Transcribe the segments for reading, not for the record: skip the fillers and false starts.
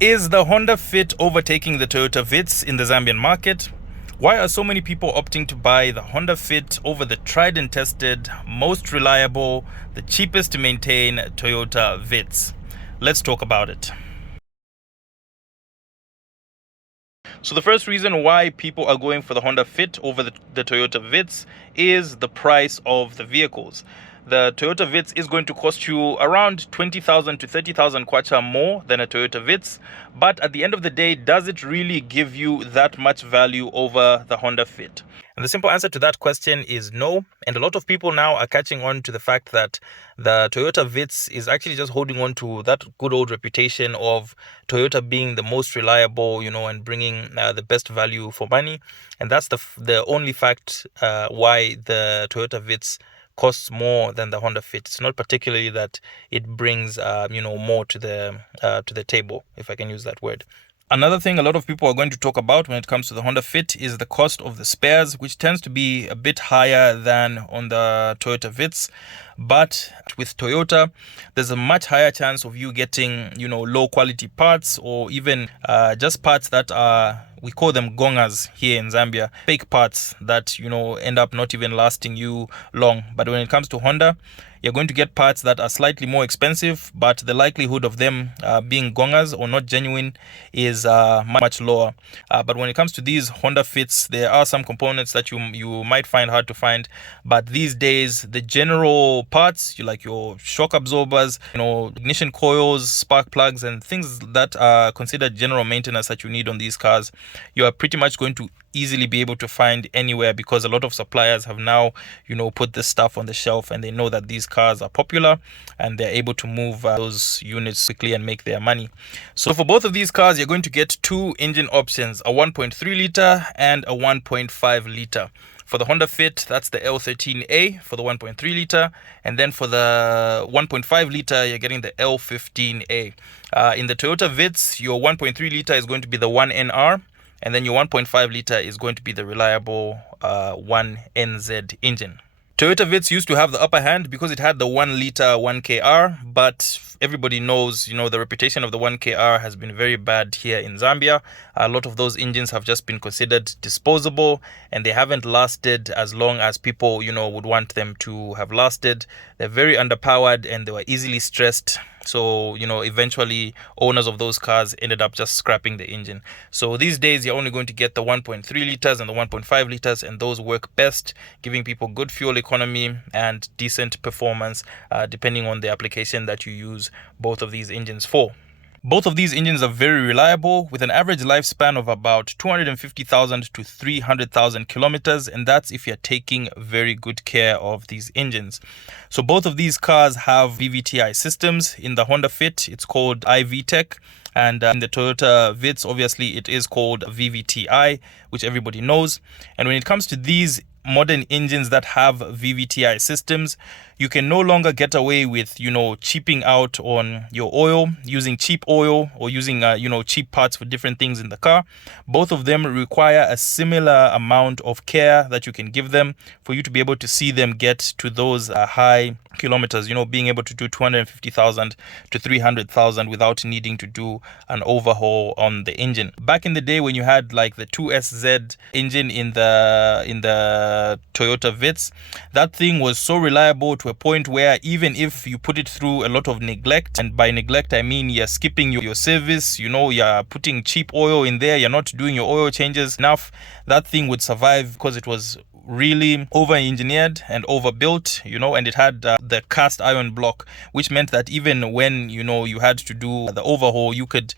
Is the Honda Fit overtaking the Toyota Vitz in the Zambian market? Why are so many people opting to buy the Honda Fit over the tried and tested, most reliable, the cheapest to maintain Toyota Vitz? Let's talk about it. So the first reason why people are going for the Honda Fit over the Toyota Vitz is the price of the vehicles. The Toyota Vitz is going to cost you around 20,000 to 30,000 kwacha more than a Toyota Vitz. But at the end of the day, does it really give you that much value over the Honda Fit? And the simple answer to that question is no. And a lot of people now are catching on to the fact that the Toyota Vitz is actually just holding on to that good old reputation of Toyota being the most reliable, and bringing the best value for money. And that's the only fact why the Toyota Vitz costs more than the Honda Fit. It's not particularly that it brings more to the table, if I can use that word. Another thing a lot of people are going to talk about when it comes to the Honda Fit is the cost of the spares, which tends to be a bit higher than on the Toyota Vitz. But with Toyota, there's a much higher chance of you getting, low quality parts, or even just parts that are, we call them gongas here in Zambia, fake parts that, end up not even lasting you long. But when it comes to Honda, you're going to get parts that are slightly more expensive, but the likelihood of them being gongas or not genuine is much lower. But when it comes to these Honda Fits, there are some components that you might find hard to find. But these days, the general parts, like your shock absorbers, ignition coils, spark plugs, and things that are considered general maintenance that you need on these cars, you are pretty much going to easily be able to find anywhere, because a lot of suppliers have now put this stuff on the shelf, and they know that these cars are popular and they're able to move those units quickly and make their money. So for both of these cars, you're going to get two engine options, a 1.3 liter and a 1.5 liter. For the Honda Fit, that's the L13A for the 1.3 liter. And then for the 1.5 liter, you're getting the L15A. In the Toyota Vitz, your 1.3 liter is going to be the 1NR. And then your 1.5 liter is going to be the reliable 1NZ engine. Toyota Vitz used to have the upper hand because it had the 1 liter 1KR, but everybody knows, the reputation of the 1KR has been very bad here in Zambia. A lot of those engines have just been considered disposable, and they haven't lasted as long as people, would want them to have lasted. They're very underpowered and they were easily stressed. So, eventually owners of those cars ended up just scrapping the engine. So these days, you're only going to get the 1.3 liters and the 1.5 liters, and those work best, giving people good fuel economy and decent performance, depending on the application that you use both of these engines for. Both of these engines are very reliable, with an average lifespan of about 250,000 to 300,000 kilometers, and that's if you're taking very good care of these engines. So both of these cars have VVTi systems. In the Honda Fit, it's called iVTEC, and in the Toyota Vitz, obviously, it is called VVTi, which everybody knows. And when it comes to these modern engines that have VVTi systems, you can no longer get away with, cheaping out on your oil, using cheap oil, or using, cheap parts for different things in the car. Both of them require a similar amount of care that you can give them for you to be able to see them get to those high kilometers, being able to do 250,000 to 300,000 without needing to do an overhaul on the engine. Back in the day, when you had like the 2SZ engine in the Toyota Vitz, that thing was so reliable to a point where even if you put it through a lot of neglect, and by neglect I mean you're skipping your service, you're putting cheap oil in there, you're not doing your oil changes enough, that thing would survive because it was really over-engineered and overbuilt, and it had the cast iron block, which meant that even when, you had to do the overhaul, you could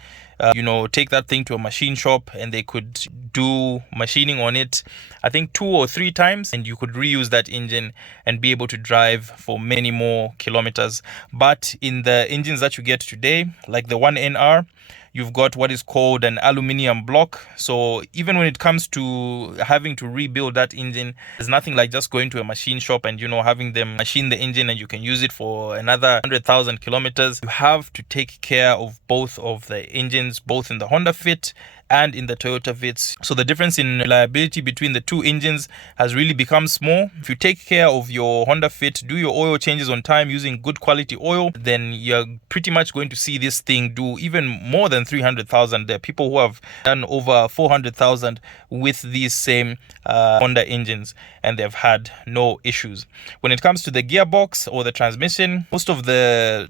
take that thing to a machine shop and they could do machining on it, I think 2 or 3 times, and you could reuse that engine and be able to drive for many more kilometers. But in the engines that you get today, like the 1NR, you've got what is called an aluminium block. So even when it comes to having to rebuild that engine, there's nothing like just going to a machine shop and, having them machine the engine and you can use it for another 100,000 kilometers. You have to take care of both of the engines, both in the Honda Fit and in the Toyota Vitz. So the difference in reliability between the two engines has really become small. If you take care of your Honda Fit, do your oil changes on time using good quality oil, then you're pretty much going to see this thing do even more than 300,000. There are people who have done over 400,000 with these same Honda engines, and they've had no issues. When it comes to the gearbox or the transmission, most of the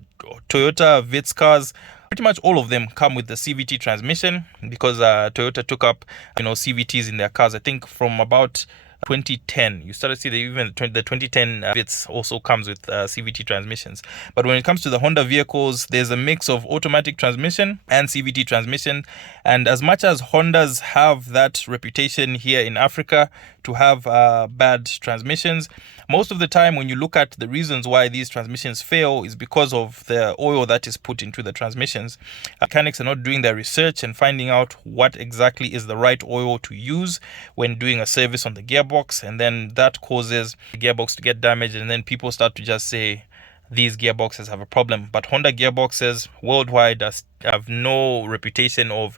Toyota Vitz cars, pretty much all of them, come with the CVT transmission, because Toyota took up CVTs in their cars. I think from about 2010 you started to see that even the 2010 Vitz also comes with CVT transmissions. But when it comes to the Honda vehicles, there's a mix of automatic transmission and CVT transmission. And as much as Hondas have that reputation here in Africa to have bad transmissions, most of the time when you look at the reasons why these transmissions fail is because of the oil that is put into the transmissions. Mechanics are not doing their research and finding out what exactly is the right oil to use when doing a service on the gearbox, and then that causes the gearbox to get damaged, and then people start to just say these gearboxes have a problem. But Honda gearboxes worldwide have no reputation of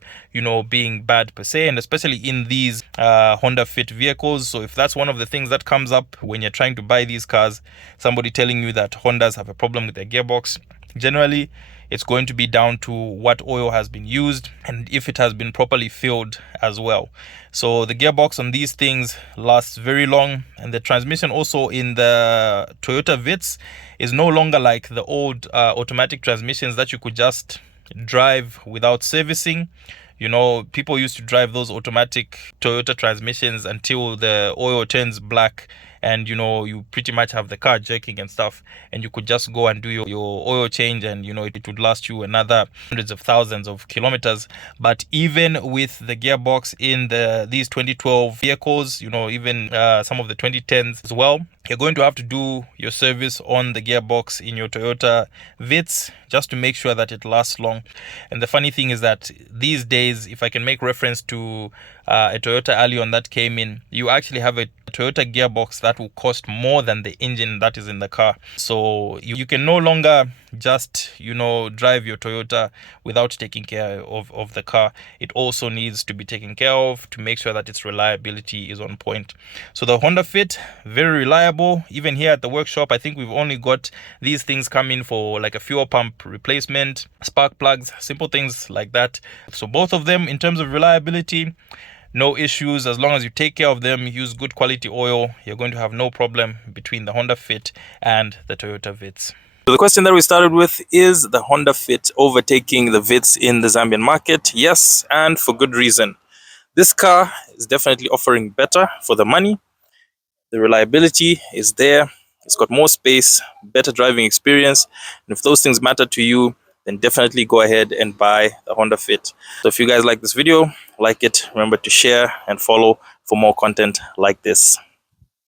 being bad per se, and especially in these Honda Fit vehicles. So if that's one of the things that comes up when you're trying to buy these cars, somebody telling you that Hondas have a problem with their gearbox, generally it's going to be down to what oil has been used and if it has been properly filled as well. So the gearbox on these things lasts very long, and the transmission also in the Toyota Vitz is no longer like the old automatic transmissions that you could just drive without servicing. People used to drive those automatic Toyota transmissions until the oil turns black, and you pretty much have the car jerking and stuff, and you could just go and do your oil change, and it would last you another hundreds of thousands of kilometers. But even with the gearbox in these 2012 vehicles, even some of the 2010s as well, you're going to have to do your service on the gearbox in your Toyota Vitz just to make sure that it lasts long. And the funny thing is that these days, if I can make reference to a Toyota Allion that came in, you actually have a Toyota gearbox that will cost more than the engine that is in the car. So you can no longer just drive your Toyota without taking care of the car. It also needs to be taken care of to make sure that its reliability is on point. So the Honda Fit, very reliable. Even here at the workshop, I think we've only got these things coming for like a fuel pump replacement, spark plugs, simple things like that. So both of them, in terms of reliability, no issues. As long as you take care of them, use good quality oil, you're going to have no problem between the Honda Fit and the Toyota Vitz. So the question that we started with is the Honda Fit overtaking the Vitz in the Zambian market? Yes, and for good reason. This car is definitely offering better for the money. The reliability is there. It's got more space, better driving experience. And if those things matter to you, then definitely go ahead and buy the Honda Fit. So if you guys like this video, like it, remember to share and follow for more content like this.